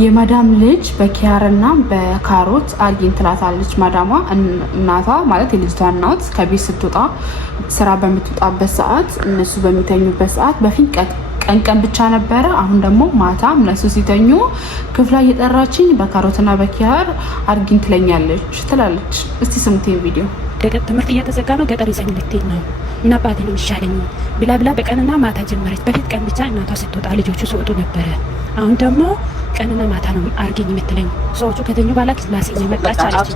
የማዳም ልጅ በኪያርና በካሮት አርጊን ትላታለች። ማዳሟ እናቷ ማለት የልጅቷ እናት ከቤት ስትወጣ ስራ በምትወጣበት ሰዓት እነሱ በሚተኙበት ሰዓት በፊት ቀን ብቻ ነበረ። አሁን ደግሞ ማታ እነሱ ሲተኙ ክፍላ እየጠራችኝ በካሮትና በኪያር አርጊን ትለኛለች ትላለች። እስቲ ስሙት ቪዲዮ። ትምህርት እየተዘጋ ነው። ገጠር ይዘኝ ልትሄድ ነው እና አባቴ ነው ይሻለኝ ብላ በቀንና ማታ ጀመረች። በፊት ቀን ብቻ እናቷ ስትወጣ ልጆቹ ሲወጡ ነበረ። አሁን ደግሞ ቀንና ማታ ነው አርጊኝ የምትለኝ። ሰዎቹ ከተኙ በኋላ ክላስ እየመጣች አለች።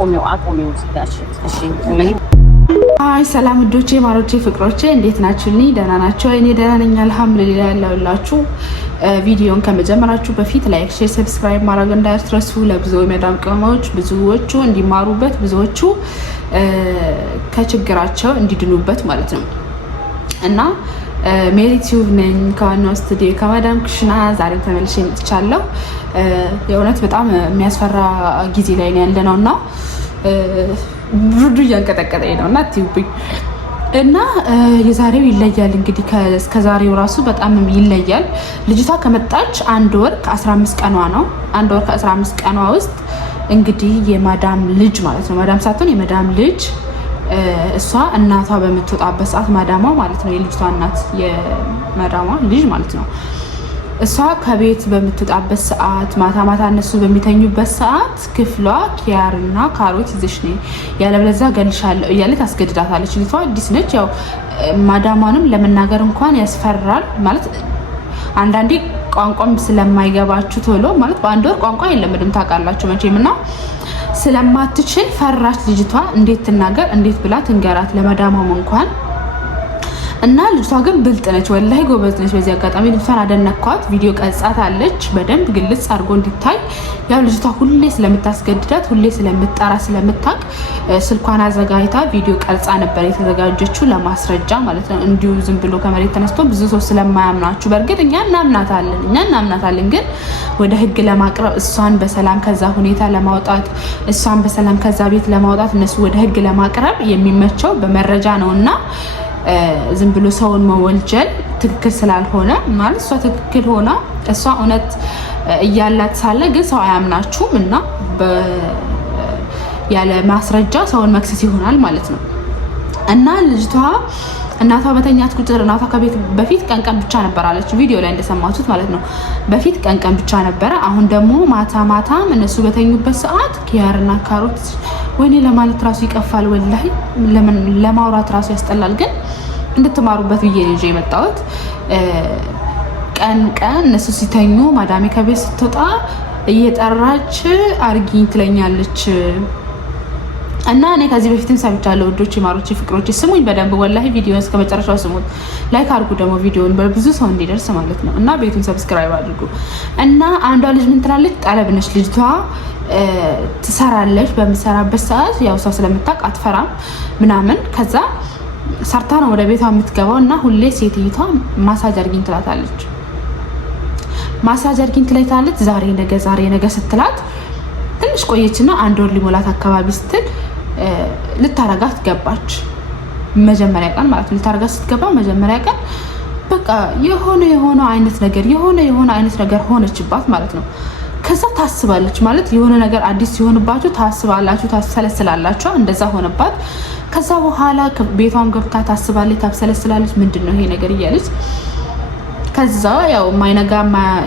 አይ ሰላም ውዶቼ፣ ማሮቼ፣ ፍቅሮቼ እንዴት ናችሁ? እኔ ደህና ናቸው። እኔ ደህና ነኝ አልሐምዱሊላህ። ያላውላችሁ ቪዲዮን ከመጀመራችሁ በፊት ላይክ፣ ሼር፣ ሰብስክራይብ ማድረግ እንዳትረሱ። ለብዙ የመዳም ቅመሞች ብዙዎቹ እንዲማሩበት ብዙዎቹ ከችግራቸው እንዲድኑበት ማለት ነው እና ሜሪ ቲዩብ ነኝ ከዋናው ስቱዲዮ ከማዳም ኩሽና ዛሬ ተመልሼ መጥቻለሁ። የእውነት በጣም የሚያስፈራ ጊዜ ላይ ነው ያለነው እና ብርዱ እያንቀጠቀጠኝ ነው እና ትዩብኝ እና የዛሬው ይለያል። እንግዲህ ከዛሬው ራሱ በጣም ይለያል። ልጅቷ ከመጣች 1 ወር ከ15 ቀኗ ነው። 1 ወር ከ15 ቀኗ ውስጥ እንግዲህ የማዳም ልጅ ማለት ነው፣ ማዳም ሳትሆን የማዳም ልጅ እሷ እናቷ በምትወጣበት ሰዓት ማዳሟ ማለት ነው፣ የልጅቷ እናት የማዳሟ ልጅ ማለት ነው። እሷ ከቤት በምትወጣበት ሰዓት ማታ ማታ እነሱ በሚተኙበት ሰዓት ክፍሏ ኪያርና ካሮት ይዘሽ ነይ ያለበለዚያ ገልሻለሁ እያለ ታስገድዳታለች። ልጅቷ አዲስ ነች። ያው ማዳሟንም ለመናገር እንኳን ያስፈራል ማለት አንዳንዴ ቋንቋም ስለማይገባችሁ ቶሎ ማለት በ1 ወር ቋንቋ የለምድም ታውቃላችሁ መቼም እና ስለማትችል ፈራች ልጅቷ። እንዴት ትናገር እንዴት ብላ ትንገራት ለማዳሟም እንኳን እና ልጅቷ ግን ብልጥ ነች፣ ወላሂ ጎበዝ ነች። በዚህ አጋጣሚ ልጅቷን አደነኳት። ቪዲዮ ቀርጻት አለች በደንብ ግልጽ አድርጎ እንዲታይ። ያው ልጅቷ ሁሌ ስለምታስገድዳት ሁሌ ስለምትጠራ ስለምታቅ ስልኳን አዘጋጅታ ቪዲዮ ቀርጻ ነበር የተዘጋጀችው ለማስረጃ ማለት ነው። እንዲሁ ዝም ብሎ ከመሬት ተነስቶ ብዙ ሰው ስለማያምናችሁ፣ በእርግጥ እኛ እናምናታለን፣ ግን ወደ ህግ ለማቅረብ እሷን በሰላም ከዛ ሁኔታ ለማውጣት እሷን በሰላም ከዛ ቤት ለማውጣት እነሱ ወደ ህግ ለማቅረብ የሚመቸው በመረጃ ነውና ዝም ብሎ ሰውን መወልጀል ትክክል ስላልሆነ ማለት እሷ ትክክል ሆና እሷ እውነት እያላት ሳለ ግን ሰው አያምናችሁም እና ያለ ማስረጃ ሰውን መክሰስ ይሆናል ማለት ነው። እና ልጅቷ እናቷ በተኛት ቁጥር እናቷ ከቤት በፊት ቀን ብቻ ነበር አለች ቪዲዮ ላይ እንደሰማችሁት ማለት ነው። በፊት ቀን ብቻ ነበረ። አሁን ደግሞ ማታ እነሱ በተኙበት ሰዓት ኪያርና ካሮት ወይኔ ለማለት ራሱ ይቀፋል፣ ወላሂ ለማውራት ራሱ ያስጠላል። ግን እንድትማሩበት ብዬ ነው የመጣሁት። ቀን እነሱ ሲተኙ ማዳሜ ከቤት ስትወጣ እየጠራች አርጊኝ ትለኛለች እና እኔ ከዚህ በፊትም ሰምቻለሁ። ውዶቼ፣ ማሮቼ፣ ፍቅሮቼ ስሙኝ በደንብ ወላሂ ቪዲዮን እስከ መጨረሻው ስሙት። ላይክ አድርጉ ደግሞ ቪዲዮን በብዙ ሰው እንዲደርስ ማለት ነው እና ቤቱን ሰብስክራይብ አድርጉ። እና አንዷ ልጅ ምን ትላለች? ጠለብ ነች ልጅቷ ትሰራለች። በምትሰራበት ሰዓት ያው ሰው ስለምታውቅ አትፈራም ምናምን። ከዛ ሰርታ ነው ወደ ቤቷ የምትገባው እና ሁሌ ሴትዮቷ ማሳጅ አርጊኝ ትላታለች። ማሳጅ አርጊኝ ትላታለች። ዛሬ ነገ ስትላት ትንሽ ቆየችና 1 ወር ሊሞላት አካባቢ ስትል ልታረጋት ገባች። መጀመሪያ ቀን ማለት ነው። ልታረጋት ስትገባ መጀመሪያ ቀን በቃ የሆነ አይነት ነገር ሆነችባት ማለት ነው። ከዛ ታስባለች ማለት የሆነ ነገር አዲስ ሲሆንባችሁ ታስባላችሁ፣ ታሰለስላላችሁ። እንደዛ ሆነባት። ከዛ በኋላ ቤቷን ገብታ ታስባለች፣ ታሰለስላለች። ምንድነው ይሄ ነገር እያለች ከዛ ያው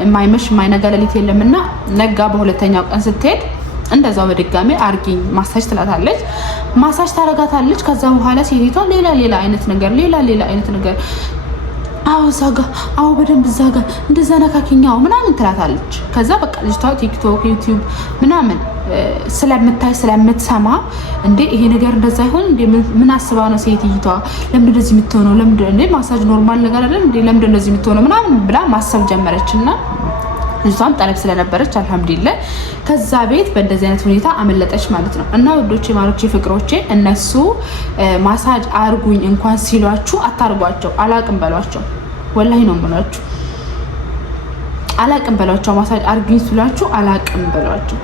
የማይመሽ የማይነጋ ሌሊት የለምና ነጋ። በሁለተኛው ቀን ስትሄድ እንደዛው በድጋሚ አርጊኝ ማሳጅ ትላታለች። ማሳጅ ታረጋታለች። ከዛ በኋላ ሴቷ ሌላ አይነት ነገር አዎ ዛጋ አዎ በደንብ ዛጋ እንደዛ ነካኪኛው ምናምን ትላታለች። ከዛ በቃ ልጅቷ ቲክቶክ ዩቲዩብ ምናምን ስለምታይ ስለምትሰማ እንዴ ይሄ ነገር እንደዛ ይሆን እንዴ ምን አስባ ነው ሴትዮዋ ለምን እንደዚህ የምትሆነው ለምን እንዴ ማሳጅ ኖርማል ነገር አይደል እንዴ ለምን እንደዚህ የምትሆነው ምናምን ብላ ማሰብ ጀመረችና ልጅቷም ጠለብ ስለነበረች አልሐምዱሊላህ ከዛ ቤት በእንደዚህ አይነት ሁኔታ አመለጠች ማለት ነው። እና ወዶቼ፣ ማሮቼ፣ ፍቅሮቼ እነሱ ማሳጅ አርጉኝ እንኳን ሲሏችሁ አታርጓቸው፣ አላቅም በሏቸው። ወላሂ ነው የምላችሁ፣ አላቅም በሏቸው። ማሳጅ አርጉኝ ሲሏችሁ አላቅም በሏቸው።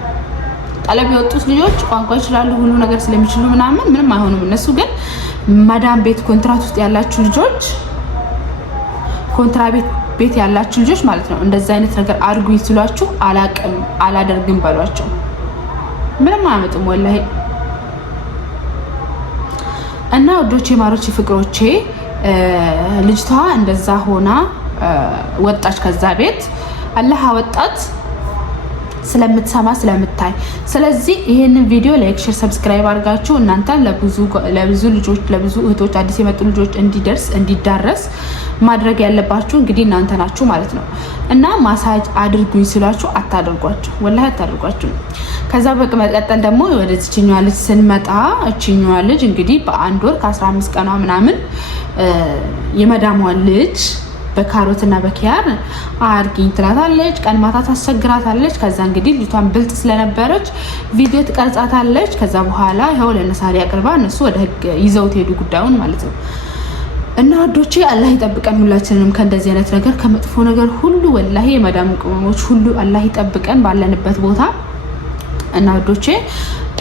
ጠለብ የወጡት ልጆች ቋንቋ ይችላሉ፣ ሁሉ ነገር ስለሚችሉ ምንም አይሆኑም። እነሱ ግን ማዳም ቤት ኮንትራት ውስጥ ያላችሁ ልጆች ቤት ያላችሁ ልጆች ማለት ነው እንደዛ አይነት ነገር አድርጉኝ ሲሏችሁ አላቅም አላደርግም በሏቸው። ምንም አያመጡም ወላሂ። እና ወዶቼ ማሮቼ ፍቅሮቼ ልጅቷ እንደዛ ሆና ወጣች ከዛ ቤት። አላህ አወጣት ስለምትሰማ ስለምታይ። ስለዚህ ይሄንን ቪዲዮ ላይክ፣ ሼር፣ ሰብስክራይብ አድርጋችሁ እናንተ ለብዙ ልጆች ለብዙ እህቶች አዲስ የመጡ ልጆች እንዲዳረስ ማድረግ ያለባችሁ እንግዲህ እናንተ ናችሁ ማለት ነው። እና ማሳጅ አድርጉኝ ሲሏችሁ አታድርጓቸው፣ ወላሂ አታድርጓቸው። ከዛ በመቀጠል ደግሞ ወደዚህኛዋ ልጅ ስንመጣ እቺኛዋ ልጅ እንግዲህ በአንድ ወር ከ15 ቀኗ ምናምን የመዳሟ ልጅ በካሮትና በኪያር አርጊኝ ትላታለች። ቀን ማታ ታስቸግራታለች። ከዛ እንግዲህ ልጅቷን ብልጥ ስለነበረች ቪዲዮ ትቀርጻታለች። ከዛ በኋላ ይኸው ለነሳሪ አቅርባ እነሱ ወደ ህግ ይዘውት ሄዱ ጉዳዩን ማለት ነው። እና ወዶቼ አላህ ይጠብቀን ሁላችንንም ከእንደዚህ አይነት ነገር ከመጥፎ ነገር ሁሉ ወላሂ የመዳም ቅመሞች ሁሉ አላህ ይጠብቀን ባለንበት ቦታ። እና ወዶቼ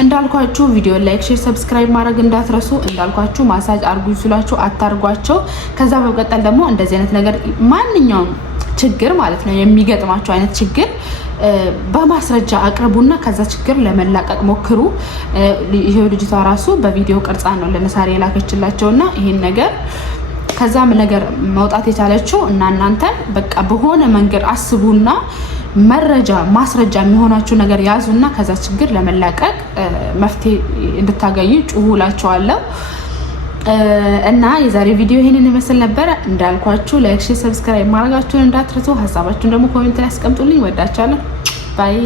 እንዳልኳችሁ ቪዲዮ ላይክ፣ ሼር፣ ሰብስክራይብ ማድረግ እንዳትረሱ። እንዳልኳችሁ ማሳጅ አርጉ ሲሏችሁ አታርጓቸው። ከዛ በመቀጠል ደግሞ እንደዚህ አይነት ነገር ማንኛውም ችግር ማለት ነው የሚገጥማችሁ አይነት ችግር በማስረጃ አቅርቡና ከዛ ችግር ለመላቀቅ ሞክሩ። ይሄው ልጅቷ ራሱ በቪዲዮ ቅርጻ ነው ለነሳሪ የላከችላቸውና ይሄን ነገር ከዛም ነገር መውጣት የቻለችው እና እናንተ በቃ በሆነ መንገድ አስቡና መረጃ ማስረጃ የሚሆናችሁ ነገር ያዙና ከዛ ችግር ለመላቀቅ መፍትሄ እንድታገኙ ጩሁላችኋለሁ። እና የዛሬ ቪዲዮ ይሄንን ይመስል ነበር። እንዳልኳችሁ ላይክ፣ ሼር፣ ሰብስክራይብ ማድረጋችሁን እንዳትረሱ። ሀሳባችሁን ደግሞ ኮሜንት ላይ አስቀምጡልኝ። ወዳችኋለሁ። ባይ